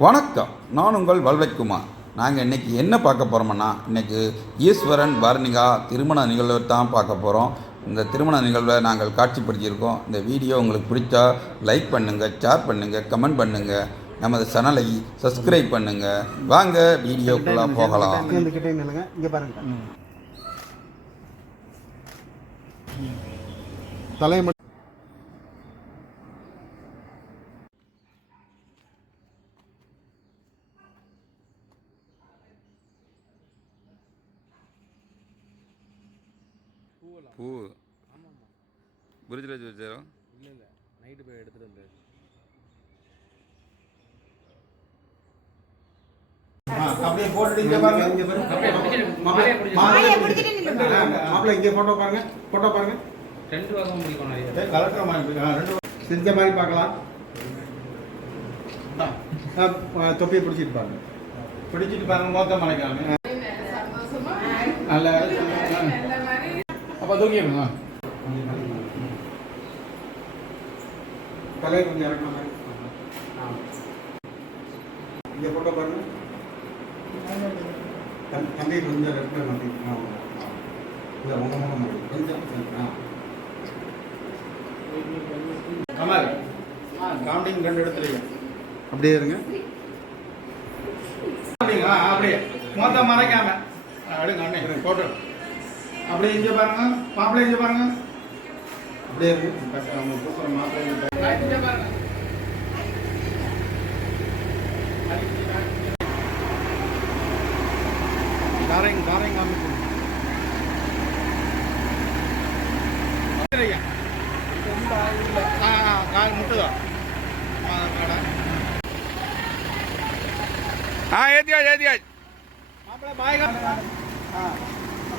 வணக்கம், நான் உங்கள் வல்வைக்குமார். நாங்கள் இன்றைக்கி என்ன பார்க்க போகிறோம்னா, இன்றைக்கி ஈஸ்வரன் வர்ணிகா திருமண நிகழ்வை தான் பார்க்க போகிறோம். இந்த திருமண நிகழ்வை நாங்கள் காட்சிப்படுத்தியிருக்கோம். இந்த வீடியோ உங்களுக்கு பிடிச்சா லைக் பண்ணுங்கள், ஷேர் பண்ணுங்கள், கமெண்ட் பண்ணுங்கள், நமது சேனலை சப்ஸ்கிரைப் பண்ணுங்கள். வாங்க வீடியோக்குள்ளே போகலாம். இங்கே பாருங்கள், தலைமை பூ புரிஜில் வச்சாரோ? இல்லை நைட்டு போய் எடுத்துகிட்டு வந்து அப்படியே போட்டுட்டு இங்கே பாருங்க. இங்கே பாருங்க, மாப்பிள்ளை இங்கே ஃபோட்டோ பாருங்க, ஃபோட்டோ பாருங்க. ரெண்டு வாரம் முடிக்கணும். நிறைய கலெக்டர் மாதிரி ரெண்டு சிரிச்ச மாதிரி பார்க்கலாம். தொப்பியை பிடிச்சிட்டு பாருங்க, பிடிச்சிட்டு பாருங்க, மொத்தம் மறைக்காம நல்ல அப்போ தூக்கிடுங்க. தலையை கொஞ்சம் இறக்கணும் மாதிரி. இங்கே ஃபோட்டோ பாருங்க. தம்பி கொஞ்சம் ரெஃப்ட் மாதிரி. இல்லை உங்க முகம் மாதிரி கொஞ்சம். கமல் கவுண்டிங் 2 இடத்துலையும் அப்படியே இருங்க. அப்படிங்களா? அப்படியே மொத்தம் மறைக்காம அடுங்க அண்ணே போட்டோ. அப்படியே இங்கே பாருங்க, மாப்பிள்ளை இங்கே பாருங்க. அப்படியே இருக்கு அவங்க கூப்பிட்ற மாப்பிள்ளை பாருங்க. காரைங்க காரைங்க கால் முட்டுதா? ஏத்தியாச்சு மாப்பிள்ளை பாய்.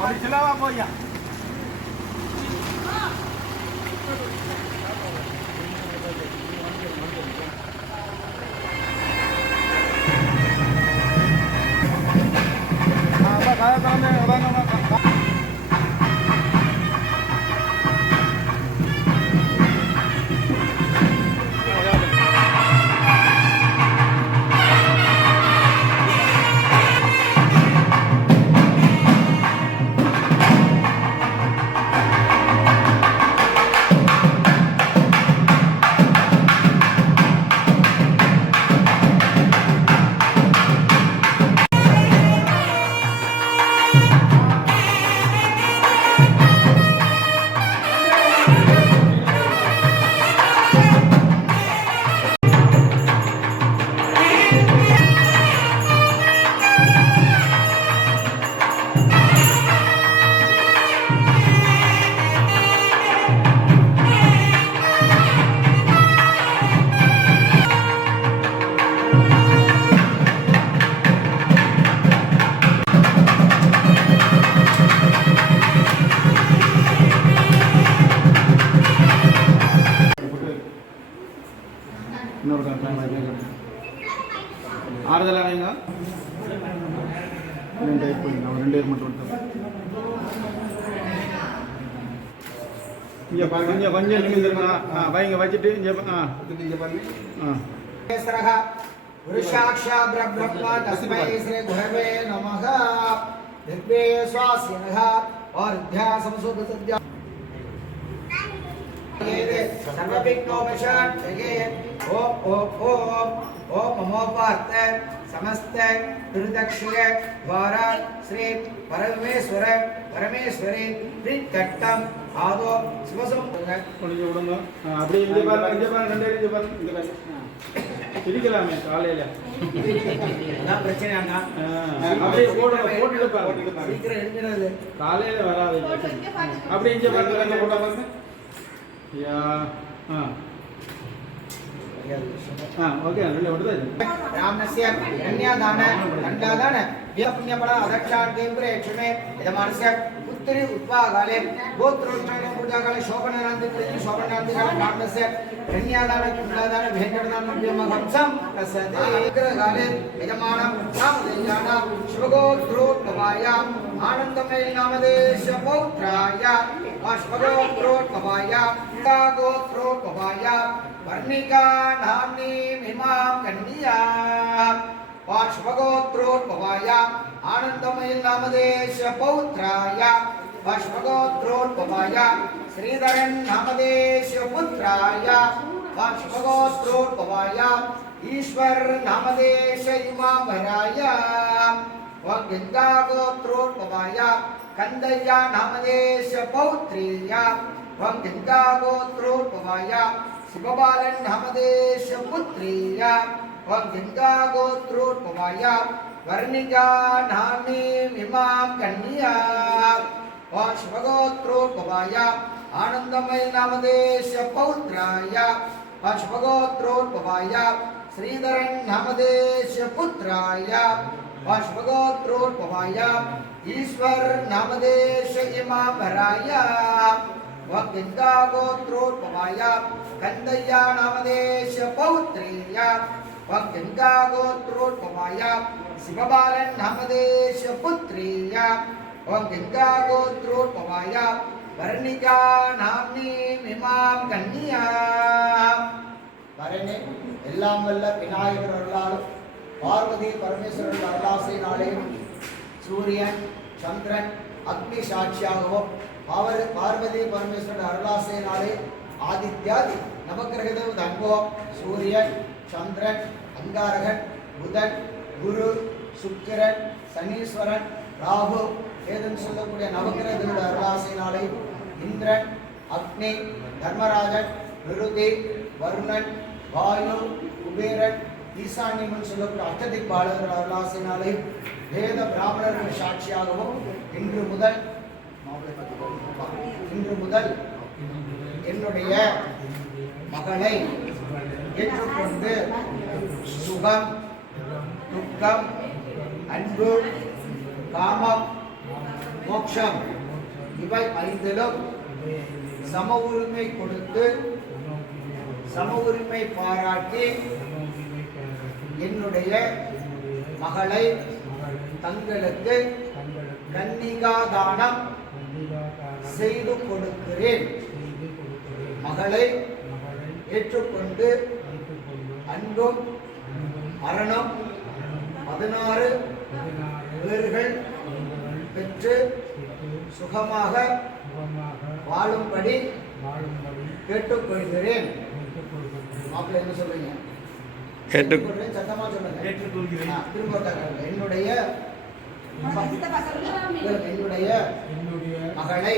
அப்படி சிலாவா போய்யா. ஆறுதலாக வைங்க. 2 பேர் மட்டும் இங்கே பாருங்க. இங்கே கொஞ்சம் நீங்கள் வைங்க, வச்சுட்டு இங்கே இங்கே பாருங்க. புருஷாக்ஷா பிரம்ம தஸ்மை ஸ்ரீ குரவே நமஹ. திவ்யே ஸ்வாஸ்யனஹ ஆர்த்யா சம்சுத சத்யா सर्वविघ्नोपशात् जये ओम ओम ओम ओम नमोपार्थ समस्त दुर्दक्षिणे द्वारा श्री परमेश्वर परमेश्वरी प्रीत्यर्थम आदो शिवसम கொஞ்சம் விடுங்க. அப்படியே இங்கே பாருங்க, இங்கே பாருங்க, 2 இங்கே பாருங்க, இங்கே பாருங்க. சிரிக்கலாமே காலையில். அதான் பிரச்சனை அண்ணா. அப்படியே போட்டுட்டு பாருங்க. சீக்கிரம் எழுந்திரது காலையில் வராது. அப்படியே இங்கே பாருங்க, 2 போட்டோ பாருங்க. யா ஓகே रामस्य कन्यादान दण्डादान पुण्यफल अदक्षाण्डेन्द्रे क्षमे यजमानस्य पुत्री उत्पागाले गोत्रोत्थान पूजाकाले शोभनान्तिकाले शोभनान्तिकाले रामस्य कन्यादान कुण्डादान भेंकटदान व्योमहंसं प्रसदे अग्रकाले यजमानं रामदेयाना शिवगोत्रोत्पवाय आनन्दमय नामदेश पौत्राय अश्वगोत्रोत्पवाय गोत्रोत्पवाय वर्णिका नाम्नी इमां कन्या वाष्पगोत्रोद्भवाय आनंदमय नामदेश पौत्राय वाष्पगोत्रोद्भवाय श्रीधरन नामदेश पुत्राय वाष्पगोत्रोद्भवाय ईश्वर नामदेश इमाभराय गंगागोत्रोद्भवाय कंदय्या नामदेश पौत्रीय गंगागोत्रोद्भवाय शिवबालन नामदेश पुत्रीय गंगागोत्रोद्भवाय वर्णिका नामीमिमां कन्या शिवगोत्रोद्भवाय आनंदमय नामदेश पौत्राय शिवगोत्रोद्भवाय श्रीधरन नामदेश पुत्राय शिवगोत्रोद्भवाय ईश्वर नामदेश इमाभराय गंगागोत्रोद्भवाय कंदय्या नामदेश पौत्रीय गंगागोत्रोद्भवाय शिवबालन नामदेश पुत्रीय गंगागोत्रोद्भवाय वर्णिका नामीमिमां कन्या வரனே எல்லாம் வல்ல விநாயகர் அருளாலும் பார்வதி பரமேஸ்வரன் அருளாசையினாலேயும் சூரியன் சந்திரன் அக்னி சாட்சியாகவும் பார்வதி பரமேஸ்வரன் அருளாசையினாலே ஆதித்யாதி நவக்கிரக தங்கோ சூரியன் சந்திரன் அங்காரகன் புதன் குரு சுக்கிரன் சனீஸ்வரன் ராகு ஏதன் சொல்லக்கூடிய நவக்கிரகங்களோட அருளாசையினாலே இந்திரன் அக்னி தர்மராஜன் விருதி வருணன் வாயு குபேரன் ஈசான்யமன் சொல்லக்கூடிய அஷ்டதிக்பாலகர் அருளாசையினாலே வேத பிராமணர்கள் சாட்சியாகவும் இன்று முதல் என்னுடைய மகளை ஏற்றுக்கொண்டு சுகம் துக்கம் அன்பு காமம் மோட்சம் இவை ஐந்திலும் சம உரிமை கொடுத்து சம உரிமை பாராட்டி என்னுடைய மகளை தங்களுக்கு கன்னிகாதானம் செய்து கொடுக்கிறேன். மகளை ஏற்றுக்கொண்டு அன்பும் அறனும் 16 பேர்கள் பெற்று சுகமாக வாழும்படி கேட்டுக்கொள்கிறேன். மாப்பிள்ளை என்ன சொல்றீங்க? கேட்டுக்கொள்கிறேன். சத்தமா சொல்லுங்க. கேட்டுக்கொள்கிறேன். என்னுடைய மகளை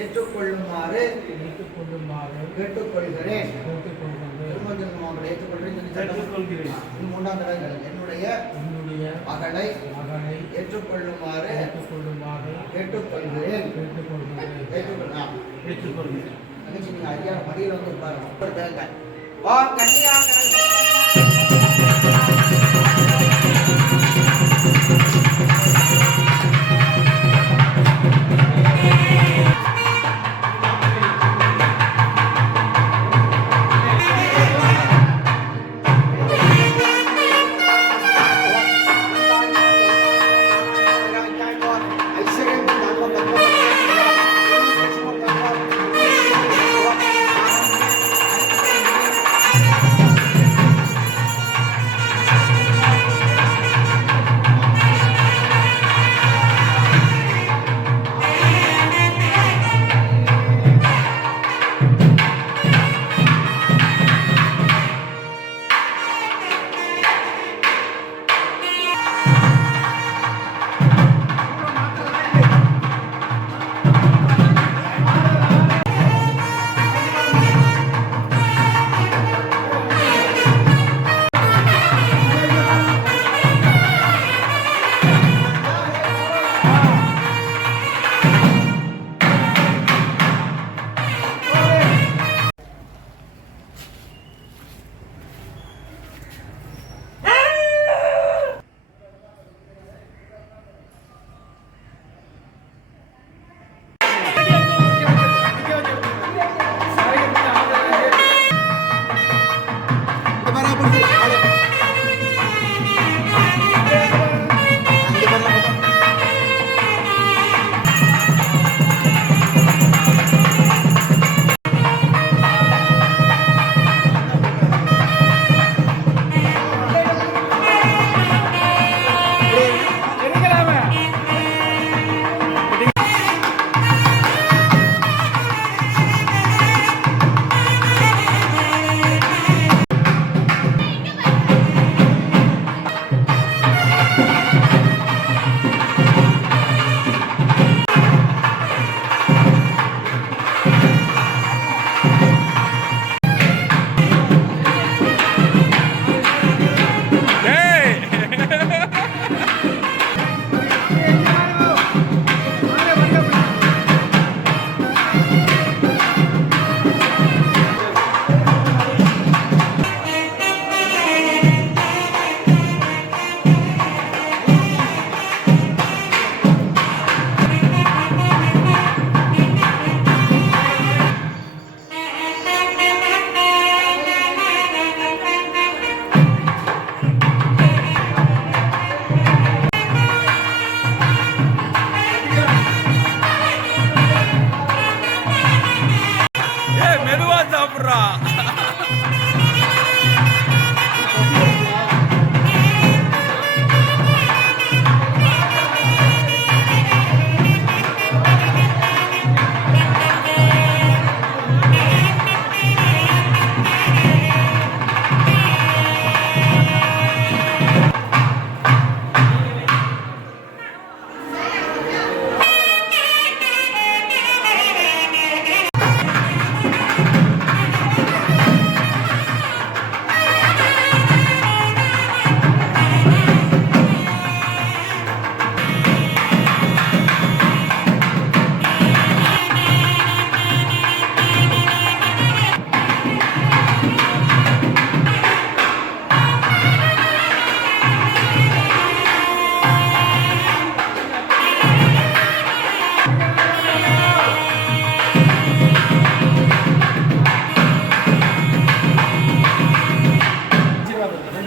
ஏற்றுக்கொள்ளுமாறு கேட்டுக்கொள்கிறேன். என்னுடைய மகளை ஏற்றுக்கொள்ளுமாறு கேட்டுக்கொள்கிறேன். நீங்க ஐயா மடியில் வந்து பாருங்க. கன்னியா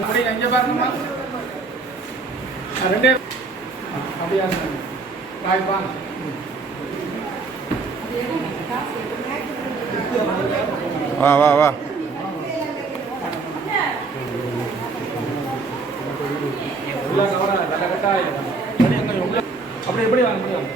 அப்படியே இங்கே பாருங்கம்மா. ரெண்டே அப்படியா வாய்ப்பா. வா வா வா. அப்படி எப்படி வாங்க முடியும்?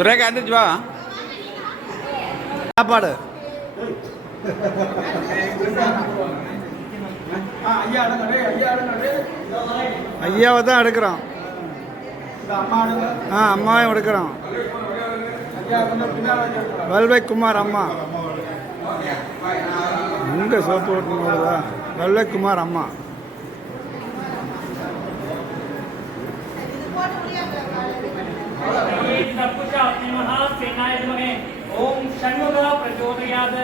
சுரேகா எந்திரிச்சு வா. சாப்பாடு ஐயா அடுங்க, ஐயா அடுங்க. ஐயாவை தான் எடுக்கிறோம். அம்மா அடுங்க. அம்மாவையும் எடுக்கிறோம். ஐயா கொஞ்சம் பின்னால் வச்சு. வல்வை குமார் அம்மா எங்கே சோப்பு ஓட்டுனதா? வல்வை குமார் அம்மா. ओम षण्मुख प्रचोदयात्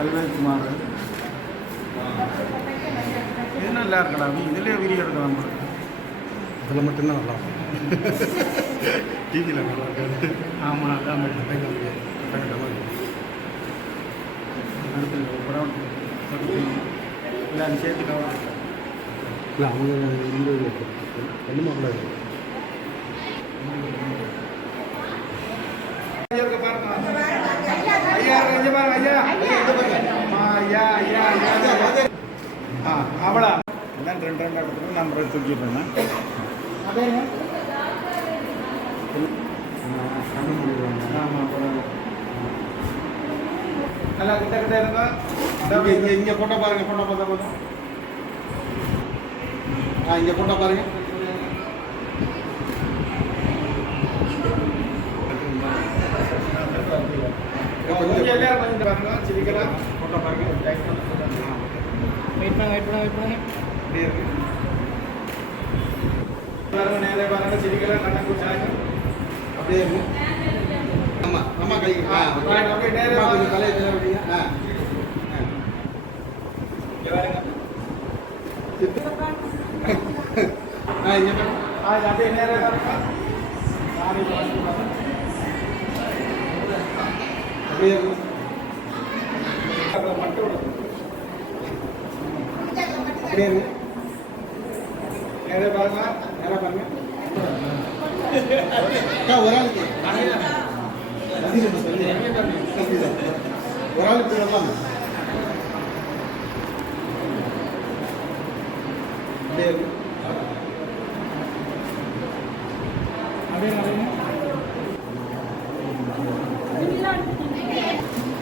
அல்வேல்குமார் இது நல்லா இருக்கலாம். இதுலேயே வீடியோ எடுக்கலாம். அதில் மட்டும்தான் நல்லா டிவியில் நல்லா இருக்காது. ஆமாம் அதான் அடுத்து அப்புறம் இல்லை அது சேர்த்து கவர். இல்லை அவங்க இந்த ரெண்டு மாப்பிள்ள அவளா ரெண்டு இடத்துல நம்பரை தூக்கிடுறேன். நல்லா கிட்ட கிட்ட இருந்தா இங்கே போட்டோ பாருங்க. போட்டோ பார்த்தா போதும். இங்கே போட்டோ பாருங்க. கொஞ்சம் எல்லாரும் கொஞ்சம் பாருங்க. சிரிக்கலாம். போட்டோ பாருங்க. வெயிட் பண்ணுங்க அப்படியே இருக்கு. எல்லாரும் நேரே பாருங்க. சிரிக்கலாம். கண்ணை குடிச்சாங்க. அப்படியே இருக்கு. ஆமாம் அம்மா கை அப்படியே நேரே கொஞ்சம் தலையை தர விடுங்க. அப்படியே நேரே பாருங்க. அப்படியே இருக்கு. மட்டும் அப்படியே இருக்கு. நேரே பாருங்க. நேரே பாருங்க. ஒரு ஆளுக்கு ஒரு ஆளுக்கு வரலாம். அப்படியே இருக்கு.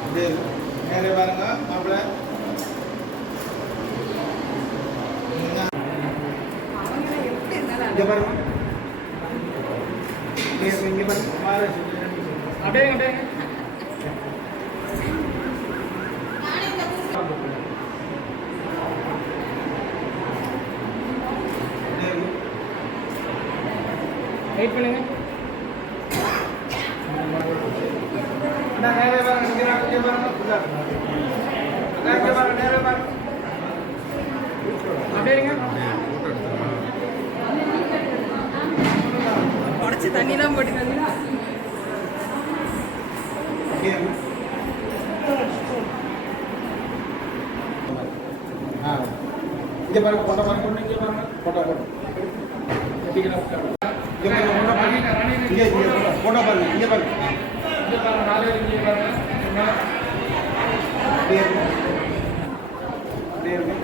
அப்படியே நேரே பாருங்க. மாப்பிள்ள இங்கே பாருங்க. இங்கே பாருங்க. அப்படியே அப்படியே வெயிட் பண்ணுங்க. நேரே பாருங்க. இங்கே பாருங்க. இங்கே பாருங்க. நேரே பாருங்க. அப்படியே இருங்க. உடச்சி தண்ணிலாம் போட்டு தண்ணி இங்கே பாருங்க. போட்டோ பாருங்க. இங்கே பாருங்க. போட்டோ போட்டோ இங்கே போட்டோ பாருங்க. இங்கே பாருங்க. இங்கே பாருங்க. நாலு பேர் இங்கே பாருங்க. அப்படியே இருக்கு. அப்படியே இருக்கு.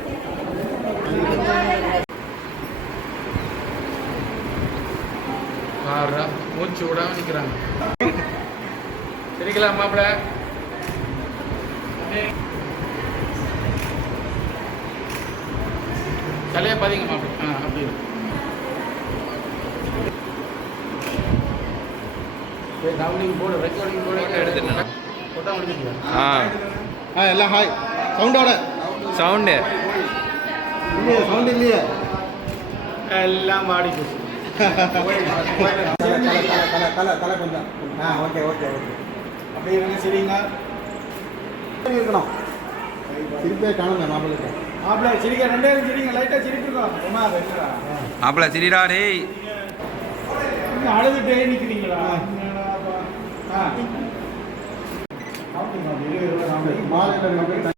மூச்சு விடாம நிற்கிறாங்க. சரிக்கலாம் மாப்பிள்ள. தலையை பாதிங்க மாப்பிள்ள. அப்படி சவுண்டிங் போர்டு ரெக்கார்டிங் போர்டு எடுத்துட்டேன். கொட்டா முடிஞ்சிருக்கா? ஆ எல்லாம் ஹாய் சவுண்டோட சவுண்டு இல்லையே சவுண்ட் இல்லையே எல்லாம் மாடி போச்சு. தலை கொஞ்சம் ஓகே ஓகே ஓகே அப்படியே இருங்க சரிங்க இருக்கணும் சிரிப்பே காணுங்க மாப்பிள்ளை மாப்பிள்ளை சிரிக்க ரெண்டே சிரிங்க லைட்டாக சிரிப்புருக்கோம் ஒன்றா ரெண்டுடா மாப்பிள்ள சிரிடா டேய். நீங்கள் அழுதுட்டே நிற்கிறீங்களா ஆ மாலையில்